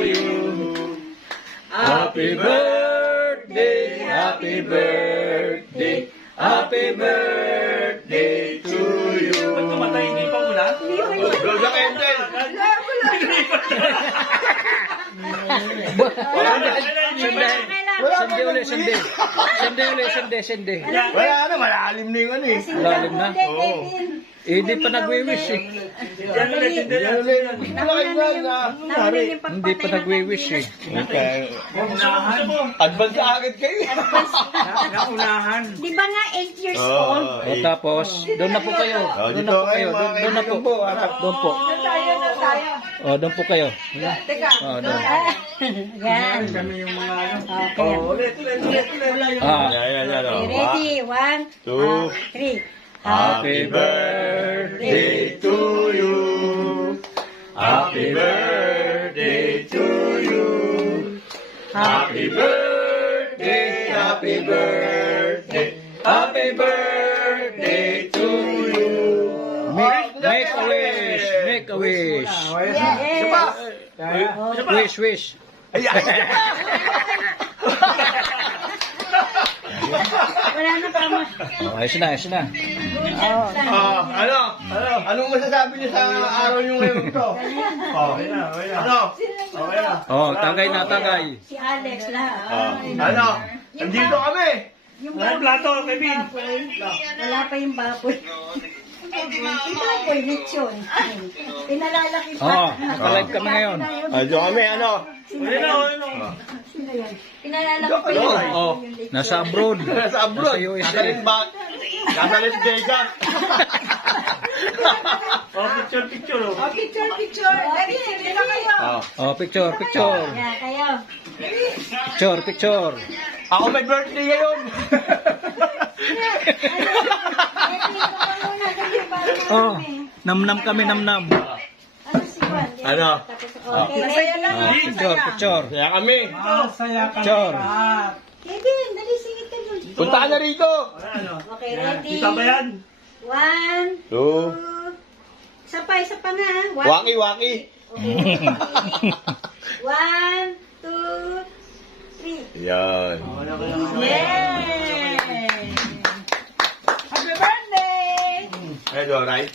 you. Happy birthday, happy birthday, happy birthday to you. Ba't tumatay hindi pa mula? Blow the candle. Sende ulit, sende. Sende ulit, sende. Wala na, malalim na yung ano eh. Lalim na. Oo. Eh, di pa nagwi-wish eh. Yan ulit, hindi Yan lang. ulit. Wala na. Hindi pa nagwi-wish eh. Okay. Naunahan. Advance agad kayo. Naunahan. Di ba nga 8 years old? O tapos, doon na po kayo. Doon na po kayo. Doon na po. Doon po. O, doon po kayo. O, doon. Yan. Kami yung mga ano. Okay. Ulit. Ah. Yan. Ready? 1, 2, 3. Happy birthday to you. Happy birthday to you. Happy birthday, happy birthday, happy birthday to you. Make a wish. Make a wish. Yes. Wish. Wala na pa mo. O, ayos na. Anong masasabi niyo sa araw yung ngayon to? Okay na. O, tagay. Si Alex lahat. Nandito kami. Yung Wala yung plato, Kevin. Wala pa yung baboy. Yung baboy, lechon. Pinalalaki pa. O, nakalive kami ngayon. Nandito kami, Wala na. Sino yan? Pinalalaki pa yung O, baboy, yung lechon. nasa abroad. Nasa abroad. Nasa USA. Nasa Las Vegas. Oh, picture. Picture. Dali, dito kayo. O, picture. Yeah, kayo. Picture. Ako may birthday ngayon. Oh, namnam kami. Ano si Juan? Ano? Okay, ready? Picture. Kaya kami. Picture. Kevin, dali, singit ka dun. Punta ka na rito. Okay, ready? Kita ba yan? 1, 2, isa pa nga. ha? Waki. Okay. 1, 2, 3. Yan. Yay! Happy birthday! Ito, right?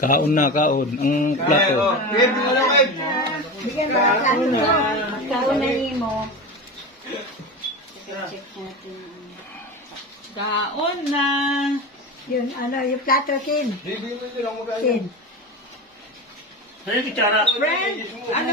Kaon. Ang plato. Kaya, mo lang, Ed. Bigyan mo ang kanin mo. Magkaunahin mo. Check natin. Kaon na. Yun, yung plato, Kim. Kim. Hey, kutsara. Friend, ano